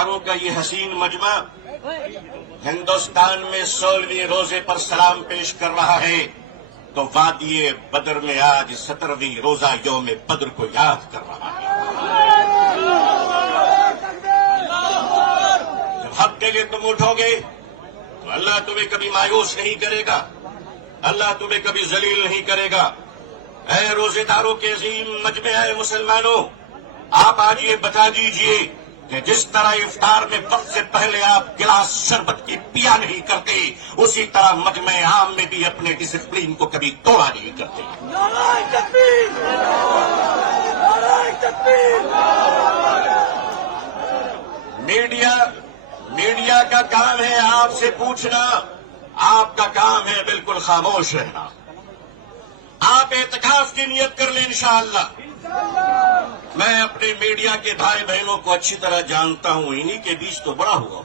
रोजेदारों का ये हसीन मजमा हिंदुस्तान में 16वें रोजे पर सलाम पेश कर रहा है, तो वादिये बदर में आज 17वीं रोजा यौम बद्र को याद कर रहा है। जब हक के लिए तुम उठोगे तो अल्लाह तुम्हें कभी मायूस नहीं करेगा, अल्लाह तुम्हें कभी जलील नहीं करेगा। ऐ रोजेदारों के अजीम मजमे, ऐ मुसलमानों, आप आज ये बता दीजिए कि जिस तरह इफ्तार में वक्त से पहले आप गिलास शरबत की पिया नहीं करते, उसी तरह मजमे आम में भी अपने डिसिप्लिन को कभी तोड़ा नहीं करते। नाराए तकबीर, नाराए तकबीर। मीडिया का काम है आपसे पूछना, आपका काम है बिल्कुल खामोश रहना। आप एतकाफ की नियत कर लें इंशाअल्लाह। मैं अपने मीडिया के भाई बहनों को अच्छी तरह जानता हूं, इन्हीं के बीच तो बड़ा हुआ हूं।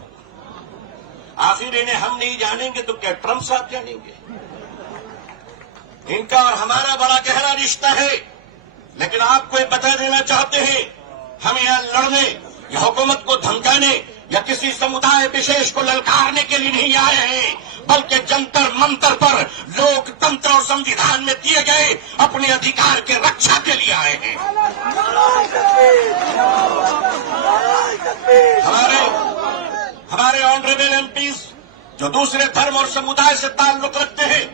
आखिर इन्हें हम नहीं जानेंगे तो क्या ट्रंप साहब जानेंगे? इनका और हमारा बड़ा गहरा रिश्ता है। लेकिन आपको ये बता देना चाहते हैं, हम यहां लड़ने या हुकूमत को धमकाने या किसी समुदाय विशेष को ललकारने के लिए नहीं आए हैं, बल्कि जंतर मंतर पर लोकतंत्र और संविधान में दिए गए अपने अधिकार के रक्षा के लिए आए हैं। हमारे ऑनरेबल एमपीज जो दूसरे धर्म और समुदाय से ताल्लुक रखते हैं,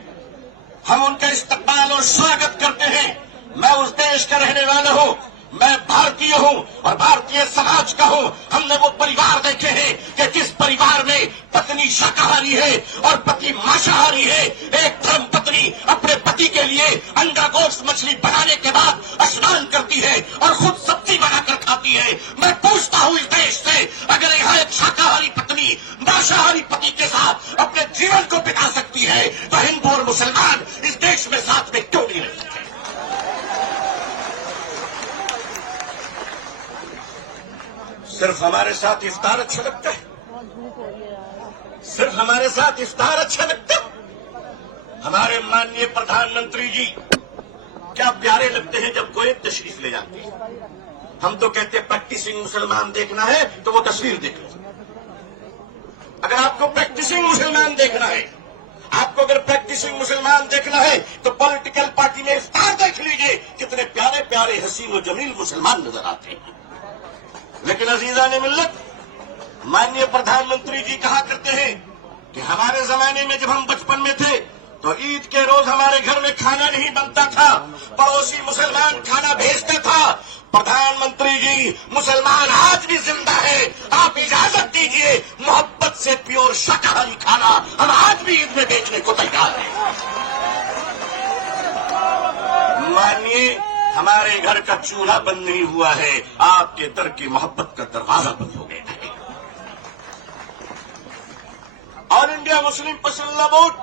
हम उनका इस्तकबाल और स्वागत करते हैं। मैं उस देश का रहने वाला हूं, मैं भारतीय हूं और भारतीय समाज का हूं। हमने वो परिवार देखे हैं कि जिस परिवार में पत्नी शाकाहारी है और पति मांसाहारी है। एक धर्म पत्नी अपने पति के लिए अंडा गोश्त मछली बनाने के बाद स्नान करती है और खुद सब्जी बनाकर खाती है। मैं पूछता हूं इस देश से, अगर यहाँ एक शाकाहारी पत्नी मांसाहारी पति के साथ अपने जीवन को बिता सकती है, तो हिंदू और मुसलमान इस देश में साथ में क्यों नहीं रह सकते? सिर्फ हमारे साथ इफ्तार अच्छा लगता है? सिर्फ हमारे साथ इफ्तार अच्छा लगता है? हमारे माननीय प्रधानमंत्री जी क्या प्यारे लगते हैं जब कोई तशरीफ ले जाते हैं। हम तो कहते हैं प्रैक्टिसिंग मुसलमान देखना है तो वो तस्वीर देख लो। अगर आपको प्रैक्टिसिंग मुसलमान देखना है, आपको अगर प्रैक्टिसिंग मुसलमान देखना है तो पॉलिटिकल पार्टी में इफ्तार देख लीजिए, कितने प्यारे प्यारे हसीन और जमील मुसलमान नजर आते हैं। लेकिन अजीजान मिल्लत, माननीय प्रधानमंत्री जी कहा करते हैं कि हमारे जमाने में जब हम बचपन में थे तो ईद के रोज हमारे घर में खाना नहीं बनता था, पड़ोसी मुसलमान खाना भेजता था। प्रधानमंत्री जी, मुसलमान आज भी जिंदा है। आप इजाजत दीजिए, मोहब्बत से प्योर शाकाहारी खाना हम आज भी ईद में बेचने को तैयार हैं। मानिए, हमारे घर का चूल्हा बंद नहीं हुआ है, आपके दर की मोहब्बत का दरवाजा बंद हो गया है। All India Muslim personal board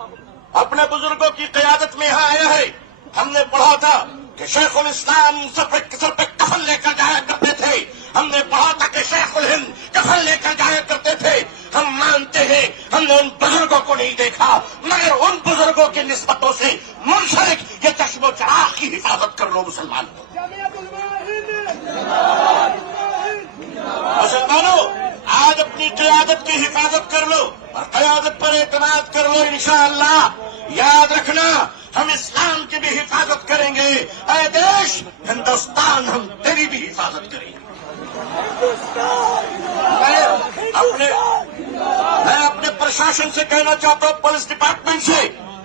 अपने बुजुर्गों की क़यादत में यहां आया है। हमने पढ़ा था कि शेखुल इस्लाम सर पे कफन लेकर जाया करते थे। हमने पढ़ा था कि शेखुल हिंद कफन लेकर जाया करते थे। हम मानते हैं हमने उन बुजुर्गों को नहीं देखा, मगर उन बुजुर्गों की निस्बतों से मुनसलिक ये चश्मो चराग की हिफाजत कर लो मुसलमान। मुसलमानों, आज अपनी क़यादत की हिफाजत कर लो और क़यादत पर एतमाद कर लो। इंशाअल्लाह याद रखना, हम इस्लाम की भी हिफाजत करेंगे। ऐ देश हिंदुस्तान, हम तेरी भी हिफाजत करेंगे। मैं अपने प्रशासन से कहना चाहता हूं, पुलिस डिपार्टमेंट से,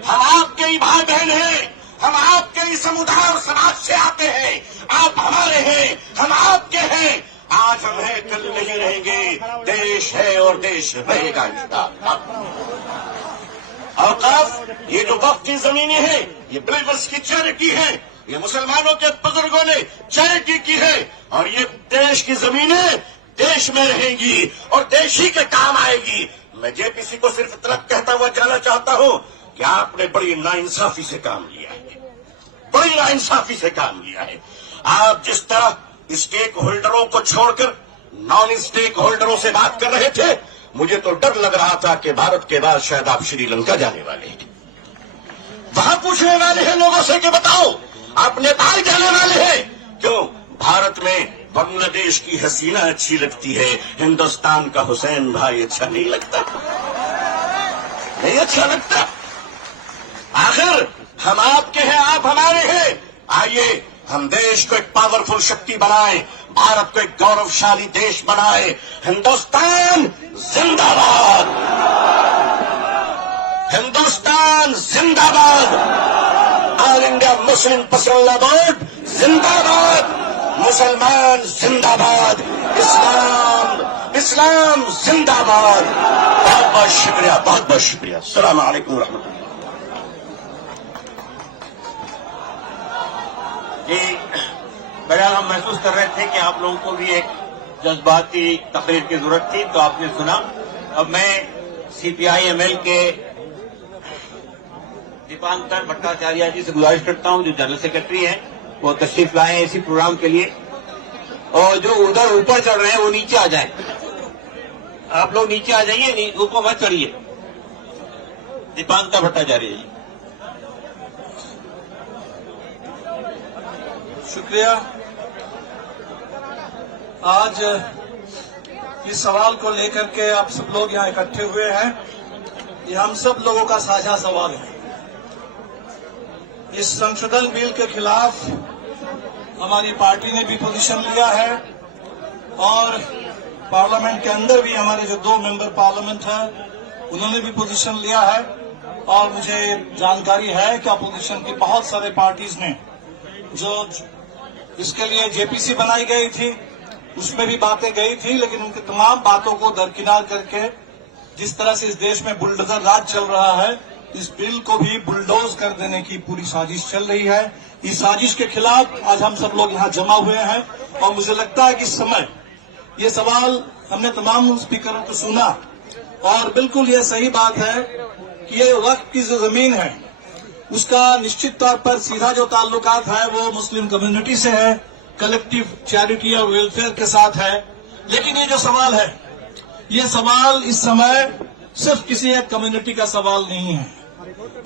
हम आपके ही भाई बहन हैं, हम आपके ही समुदाय और समाज से आते हैं। आप हमारे हैं, हम आपके हैं। आज हम हैं, कल नहीं रहेंगे। देश है और देश रहेगा इंशाअल्लाह। औकाफ, ये जो वक्फ की जमीनें हैं, ये बिलीवर्स की चैरिटी है, ये मुसलमानों के बुजुर्गों ने चैरिटी की है, और ये देश की जमीनें देश में रहेंगी और देश ही के काम आएगी। मैं जेपीसी को सिर्फ इतना कहता हुआ जाना चाहता हूं कि आपने बड़ी नाइंसाफी से काम लिया है, बड़ी नाइंसाफी से काम लिया है। आप जिस तरह स्टेक होल्डरों को छोड़कर नॉन स्टेक होल्डरों से बात कर रहे थे, मुझे तो डर लग रहा था कि भारत के बाद शायद आप श्रीलंका जाने वाले हैं। वहां पूछने वाले हैं लोगों से कि बताओ आप नेपाल जाने वाले हैं क्यों? भारत में बांग्लादेश की हसीना अच्छी लगती है, हिंदुस्तान का हुसैन भाई अच्छा नहीं लगता, नहीं अच्छा लगता। आखिर हम आपके हैं, आप हमारे हैं। आइए हम देश को एक पावरफुल शक्ति बनाएं, भारत को एक गौरवशाली देश बनाएं। हिंदुस्तान जिंदाबाद, हिंदुस्तान जिंदाबाद, all India Muslim personal board जिंदाबाद, मुसलमान जिंदाबाद, इस्लाम इस्लाम जिंदाबाद। बहुत बहुत शुक्रिया, बहुत बहुत शुक्रिया। अस्सलाम वालेकुम रहमतुल्लाह। जी बहरहाल हम महसूस कर रहे थे कि आप लोगों को भी एक जज्बाती तकरीर की जरूरत थी, तो आपने सुना। अब मैं CPI-ML के दीपांकर भट्टाचार्य जी से गुजारिश करता हूं, जो जनरल सेक्रेटरी हैं, वो तशरीफ लाए हैं इसी प्रोग्राम के लिए। और जो उधर ऊपर चढ़ रहे हैं वो नीचे आ जाएं। आप लोग नीचे आ जाइए, ऊपर मत चढ़िए। दीपांकर भट्टाचार्य जी। शुक्रिया। आज इस सवाल को लेकर के आप सब लोग यहाँ इकट्ठे हुए हैं। ये हम सब लोगों का साझा सवाल है। इस संशोधन बिल के खिलाफ हमारी पार्टी ने भी पोजीशन लिया है और पार्लियामेंट के अंदर भी हमारे जो 2 मेंबर पार्लियामेंट हैं उन्होंने भी पोजीशन लिया है। और मुझे जानकारी है कि अपोजिशन की बहुत सारे पार्टीज ने जो इसके लिए JPC बनाई गई थी उसमें भी बातें गई थी, लेकिन उनकी तमाम बातों को दरकिनार करके जिस तरह से इस देश में बुलडोजर राज चल रहा है, इस बिल को भी बुलडोज कर देने की पूरी साजिश चल रही है। इस साजिश के खिलाफ आज हम सब लोग यहाँ जमा हुए हैं। और मुझे लगता है कि इस समय ये सवाल हमने तमाम स्पीकरों को सुना और बिल्कुल ये सही बात है कि ये वक्फ की जो जमीन है उसका निश्चित तौर पर सीधा जो ताल्लुकात है वो मुस्लिम कम्युनिटी से है, कलेक्टिव चैरिटी और वेलफेयर के साथ है। लेकिन ये जो सवाल है, ये सवाल इस समय सिर्फ किसी एक कम्युनिटी का सवाल नहीं है।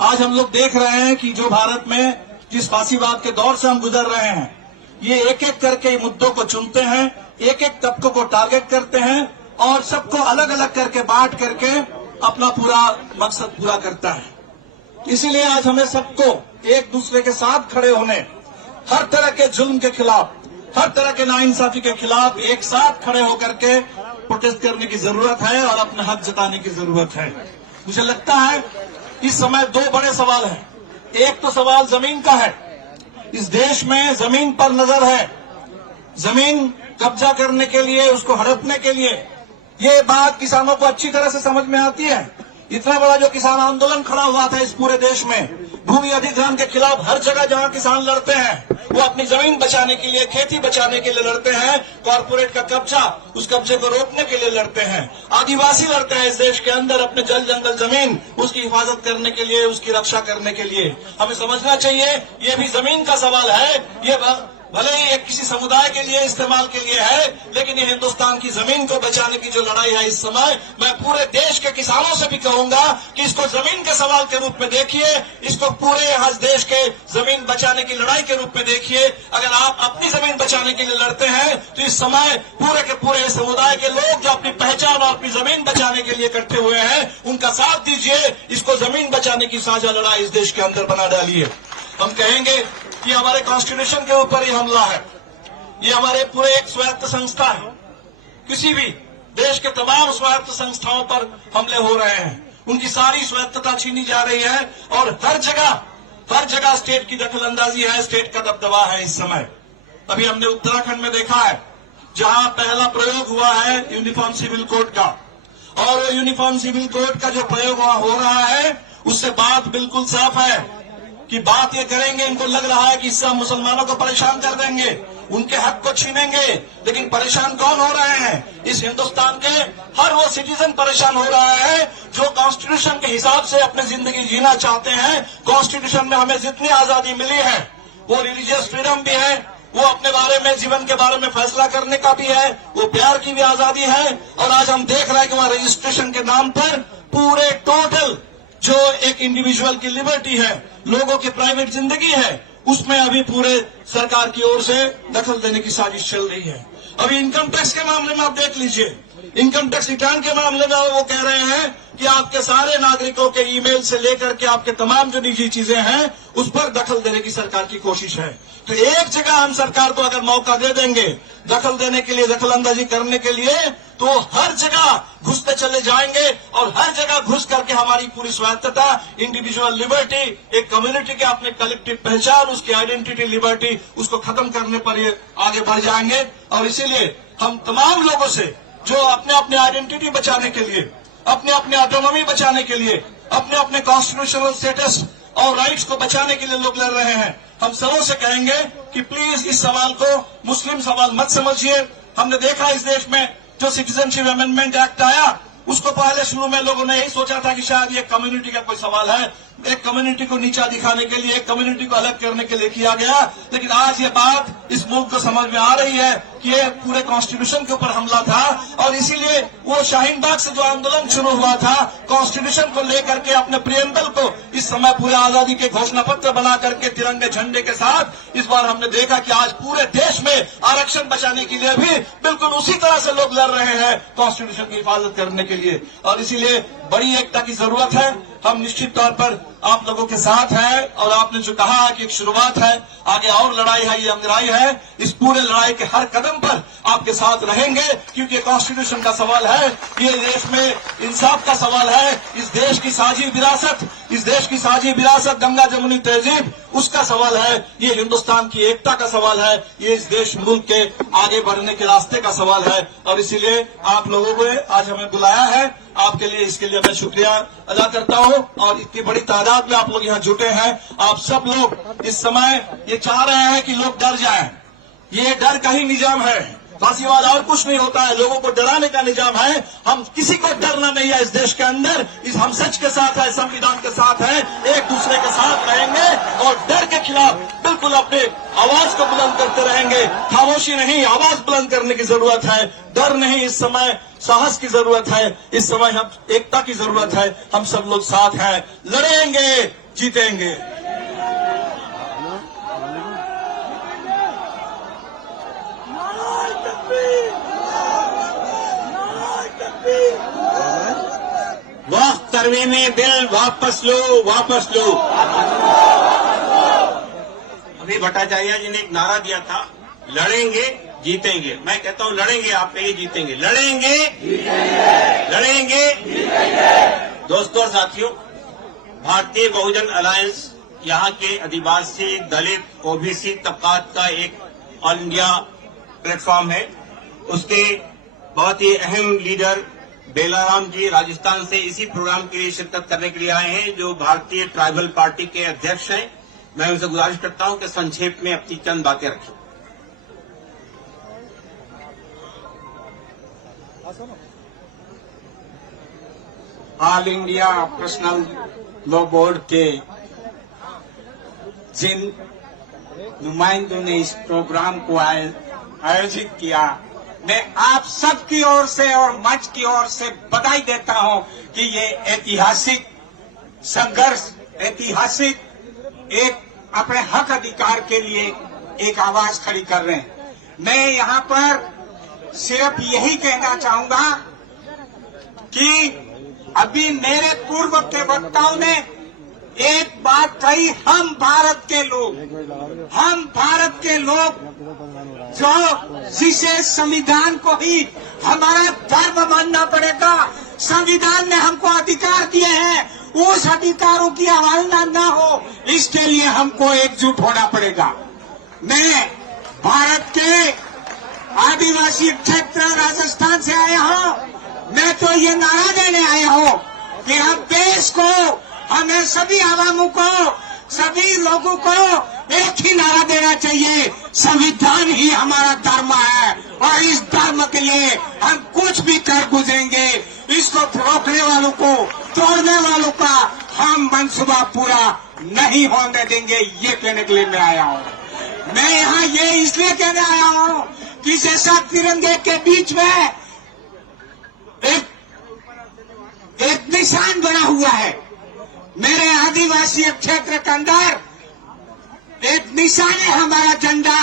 आज हम लोग देख रहे हैं कि जो भारत में जिस फासीवाद के दौर से हम गुजर रहे हैं, ये एक एक करके मुद्दों को चुनते हैं, एक एक तबकों को टारगेट करते हैं और सबको अलग अलग करके बांट करके अपना पूरा मकसद पूरा करता है। इसीलिए आज हमें सबको एक दूसरे के साथ खड़े होने, हर तरह के जुल्म के खिलाफ, हर तरह के नाइंसाफी के खिलाफ एक साथ खड़े होकर के प्रोटेस्ट करने की जरूरत है और अपना हक जताने की जरूरत है। मुझे लगता है इस समय 2 बड़े सवाल हैं। एक तो सवाल जमीन का है। इस देश में जमीन पर नजर है, जमीन कब्जा करने के लिए, उसको हड़पने के लिए। ये बात किसानों को अच्छी तरह से समझ में आती है। इतना बड़ा जो किसान आंदोलन खड़ा हुआ था इस पूरे देश में, भूमि अधिग्रहण के खिलाफ, हर जगह जहां किसान लड़ते हैं वो अपनी जमीन बचाने के लिए, खेती बचाने के लिए लड़ते हैं, कॉर्पोरेट का कब्जा, उस कब्जे को रोकने के लिए लड़ते हैं। आदिवासी लड़ते हैं इस देश के अंदर अपने जल जंगल जमीन, उसकी हिफाजत करने के लिए, उसकी रक्षा करने के लिए। हमें समझना चाहिए ये भी जमीन का सवाल है। ये भले ही एक किसी समुदाय के लिए इस्तेमाल के लिए है, लेकिन ये हिंदुस्तान की जमीन को बचाने की जो लड़ाई है इस समय, मैं पूरे देश के किसानों से भी कहूंगा कि इसको जमीन के सवाल के रूप में देखिए, इसको पूरे हर देश के जमीन बचाने की लड़ाई के रूप में देखिए। अगर आप अपनी जमीन बचाने के लिए लड़ते हैं तो इस समय पूरे के पूरे समुदाय के लोग जो अपनी पहचान और अपनी जमीन बचाने के लिए इकट्ठे हुए हैं, उनका साथ दीजिए। इसको जमीन बचाने की साझा लड़ाई इस देश के अंदर बना डालिए। हम कहेंगे कि हमारे कॉन्स्टिट्यूशन के ऊपर ही हमला है, ये हमारे पूरे एक स्वायत्त संस्था है। किसी भी देश के तमाम स्वायत्त संस्थाओं पर हमले हो रहे हैं, उनकी सारी स्वायत्तता छीनी जा रही है और हर जगह स्टेट की दखलंदाजी है, स्टेट का दबदबा है इस समय। अभी हमने उत्तराखंड में देखा है जहां पहला प्रयोग हुआ है यूनिफॉर्म सिविल कोड का, और यूनिफॉर्म सिविल कोड का जो प्रयोग वहां हो रहा है उससे बात बिल्कुल साफ है कि बात ये करेंगे, इनको लग रहा है कि इससे हम मुसलमानों को परेशान कर देंगे, उनके हक को छीनेंगे। लेकिन परेशान कौन हो रहे हैं? इस हिंदुस्तान के हर वो सिटीजन परेशान हो रहा है जो कॉन्स्टिट्यूशन के हिसाब से अपनी जिंदगी जीना चाहते हैं। कॉन्स्टिट्यूशन में हमें जितनी आजादी मिली है, वो रिलीजियस फ्रीडम भी है, वो अपने बारे में, जीवन के बारे में फैसला करने का भी है, वो प्यार की भी आजादी है। और आज हम देख रहे हैं कि वहां रजिस्ट्रेशन के नाम पर पूरे टोटल जो एक इंडिविजुअल की लिबर्टी है, लोगों की प्राइवेट जिंदगी है, उसमें अभी पूरे सरकार की ओर से दखल देने की साजिश चल रही है। अभी इनकम टैक्स के मामले में आप देख लीजिए, इनकम टैक्स रिटर्न के मामले में वो कह रहे हैं कि आपके सारे नागरिकों के ईमेल से लेकर के आपके तमाम जो निजी चीजें हैं उस पर दखल देने की सरकार की कोशिश है। तो एक जगह हम सरकार को अगर मौका दे देंगे दखल देने के लिए, दखल अंदाजी करने के लिए, तो हर जगह घुसते चले जाएंगे और हर जगह घुस करके हमारी पूरी स्वायत्तता, इंडिविजुअल लिबर्टी, एक कम्युनिटी के अपने कलेक्टिव पहचान, उसकी आइडेंटिटी लिबर्टी, उसको खत्म करने पर ये आगे बढ़ जाएंगे। और इसीलिए हम तमाम लोगों से जो अपने अपने आइडेंटिटी बचाने के लिए, अपने अपने ऑटोनॉमी बचाने के लिए, अपने अपने कॉन्स्टिट्यूशनल स्टेटस और राइट्स को बचाने के लिए लोग लड़ रहे हैं, हम सबों से कहेंगे कि प्लीज इस सवाल को मुस्लिम सवाल मत समझिए। हमने देखा इस देश में जो सिटीजनशिप अमेंडमेंट एक्ट आया, उसको पहले शुरू में लोगों ने यही सोचा था कि शायद ये कम्युनिटी का कोई सवाल है, एक कम्युनिटी को नीचा दिखाने के लिए, एक कम्युनिटी को अलग करने के लिए किया गया। लेकिन आज ये बात इस मुल्क को समझ में आ रही है कि ये पूरे कॉन्स्टिट्यूशन के ऊपर हमला था और इसीलिए वो शाहीन बाग से जो आंदोलन शुरू हुआ था कॉन्स्टिट्यूशन को लेकर के, अपने प्रियम्बल को इस समय पूरे आजादी के घोषणा पत्र बना करके तिरंगे झंडे के साथ, इस बार हमने देखा कि आज पूरे देश में आरक्षण बचाने के लिए भी बिल्कुल उसी तरह से लोग लड़ रहे हैं कॉन्स्टिट्यूशन की हिफाजत करने के लिए। और इसीलिए बड़ी एकता की जरूरत है। हम निश्चित तौर पर आप लोगों के साथ हैं और आपने जो कहा कि एक शुरुआत है, आगे और लड़ाई है, ये लड़ाई है, इस पूरे लड़ाई के हर कदम पर आपके साथ रहेंगे क्योंकि कॉन्स्टिट्यूशन का सवाल है, ये देश में इंसाफ का सवाल है, इस देश की साझी विरासत गंगा जमुनी तहजीब उसका सवाल है, ये हिंदुस्तान की एकता का सवाल है, ये इस देश मुल्क के आगे बढ़ने के रास्ते का सवाल है। और इसीलिए आप लोगों को आज हमें बुलाया है, आपके लिए, इसके लिए मैं शुक्रिया अदा करता हूं। और इतनी बड़ी तादाद में आप लोग यहाँ जुटे हैं, आप सब लोग इस समय ये चाह रहे हैं कि लोग डर जाएं। ये डर का ही निजाम है, फांसीवाद और कुछ नहीं होता है, लोगों को डराने का निजाम है। हम किसी को डरना नहीं है इस देश के अंदर, हम सच के साथ है, संविधान के साथ है, एक दूसरे के साथ रहेंगे और डर के खिलाफ बिल्कुल अपने आवाज को बुलंद करते रहेंगे। खामोशी नहीं, आवाज बुलंद करने की जरूरत है, डर नहीं, इस समय साहस की जरूरत है, इस समय हम एकता की जरूरत है। हम सब लोग साथ हैं, लड़ेंगे, जीतेंगे। वक्त तरमीमी दिल वापस लो, वापस लो। अभी भट्टाचार्य जी ने एक नारा दिया था, लड़ेंगे जीतेंगे। मैं कहता हूं लड़ेंगे, आप कहिए जीतेंगे। लड़ेंगे लड़ेंगे। दोस्तों और साथियों, भारतीय बहुजन अलायंस यहाँ के आदिवासी, दलित, ओबीसी तबकात का एक ऑल इंडिया प्लेटफॉर्म है। उसके बहुत ही अहम लीडर बेलाराम जी राजस्थान से इसी प्रोग्राम के लिए शिरकत करने के लिए आए हैं, जो भारतीय ट्राइबल पार्टी के अध्यक्ष हैं। मैं उनसे गुजारिश करता हूं कि संक्षेप में अपनी चंद बातें रखें। All India personal law board के जिन नुमाइंदों ने इस प्रोग्राम को आयोजित किया, मैं आप सबकी ओर से और मंच की ओर से बधाई देता हूं कि ये ऐतिहासिक संघर्ष, ऐतिहासिक एक अपने हक अधिकार के लिए एक आवाज खड़ी कर रहे हैं। मैं यहाँ पर सिर्फ यही कहना चाहूंगा कि अभी मेरे पूर्व के वक्ताओं ने एक बात कही, हम भारत के लोग जो जिसे संविधान को ही हमारा धर्म मानना पड़ेगा, संविधान ने हमको अधिकार दिए हैं, उस अधिकारों की अवहेलना न हो, इसके लिए हमको एकजुट होना पड़ेगा। मैं भारत के आदिवासी क्षेत्र राजस्थान से आया हूं, मैं तो ये नारा देने आया हूं कि हम देश को, हमें सभी आवामों को, सभी लोगों को एक ही नारा देना चाहिए, संविधान ही हमारा धर्म है और इस धर्म के लिए हम कुछ भी कर गुजरेंगे। इसको रोकने वालों को, तोड़ने वालों का हम मंसूबा पूरा नहीं होने देंगे, ये कहने के लिए मैं आया हूँ। मैं यहाँ ये इसलिए कहने आया हूँ कि जैसा तिरंगे के बीच में एक निशान बना हुआ है, मेरे आदिवासी क्षेत्र के अंदर एक निशान है हमारा झंडा,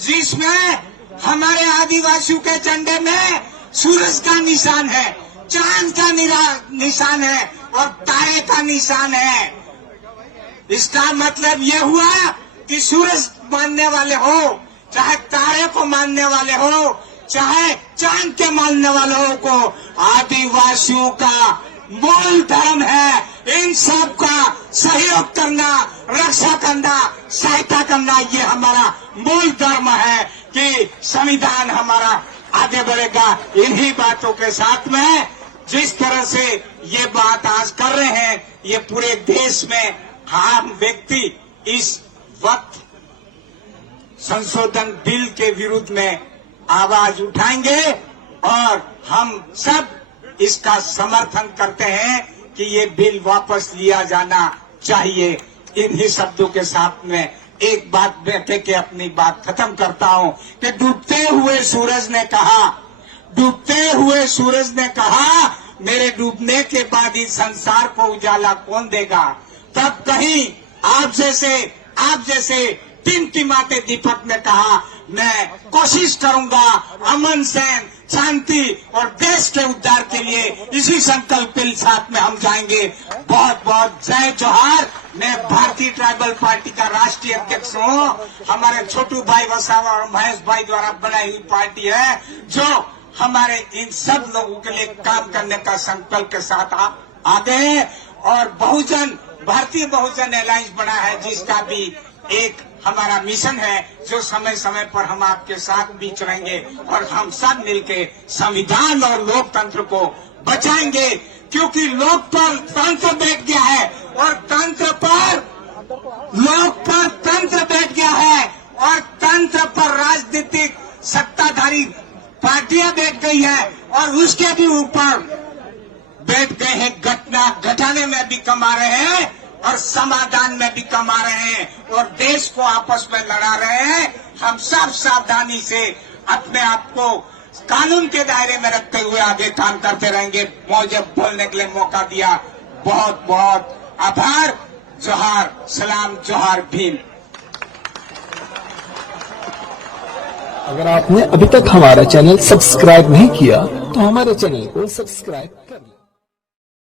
जिसमें हमारे आदिवासियों के झंडे में सूरज का निशान है, चांद का निशान है और तारे का निशान है। इसका मतलब ये हुआ कि सूरज मानने वाले हो, चाहे तारे को मानने वाले हो, चाहे चांद के मानने वालों को, आदिवासियों का मूल धर्म है इन सब का सहयोग करना, रक्षा करना, सहायता करना। ये हमारा मूल धर्म है कि संविधान हमारा आगे बढ़ेगा। इन्हीं बातों के साथ में जिस तरह से ये बात आज कर रहे हैं, ये पूरे देश में आम व्यक्ति इस वक्त संशोधन बिल के विरुद्ध में आवाज उठाएंगे और हम सब इसका समर्थन करते हैं कि ये बिल वापस लिया जाना चाहिए। इन्हीं शब्दों के साथ में एक बात बैठे के अपनी बात खत्म करता हूं कि डूबते हुए सूरज ने कहा मेरे डूबने के बाद इस संसार को उजाला कौन देगा। तब कहीं आप जैसे टिमटिमाते दीपक ने कहा मैं कोशिश करूंगा अमन सैन शांति और देश के उद्धार के लिए। इसी संकल्प के साथ में हम जाएंगे। बहुत बहुत जय जोहार। मैं भारतीय ट्राइबल पार्टी का राष्ट्रीय अध्यक्ष हूँ। हमारे छोटू भाई वसावा और महेश भाई द्वारा बनाई हुई पार्टी है जो हमारे इन सब लोगों के लिए काम करने का संकल्प के साथ आगे हैं। और भारतीय बहुजन अलायंस बना है, जिसका भी एक हमारा मिशन है जो समय समय पर हम आपके साथ बीच रहेंगे और हम सब मिलके संविधान और लोकतंत्र को बचाएंगे। क्योंकि लोकतंत्र बैठ गया है और तंत्र बैठ गया है और तंत्र पर राजनीतिक सत्ताधारी पार्टियां बैठ गई है और उसके भी ऊपर बैठ गए हैं। घटाने में भी कमा रहे हैं और समाधान में भी कमा रहे हैं और देश को आपस में लड़ा रहे हैं। हम सब सावधानी से अपने आप को कानून के दायरे में रखते हुए आगे काम करते रहेंगे। मुझे बोलने के लिए मौका दिया, बहुत बहुत आभार। जोहार, सलाम, जोहार भीम। अगर आपने अभी तक हमारा चैनल सब्सक्राइब नहीं किया तो हमारे चैनल को सब्सक्राइब कर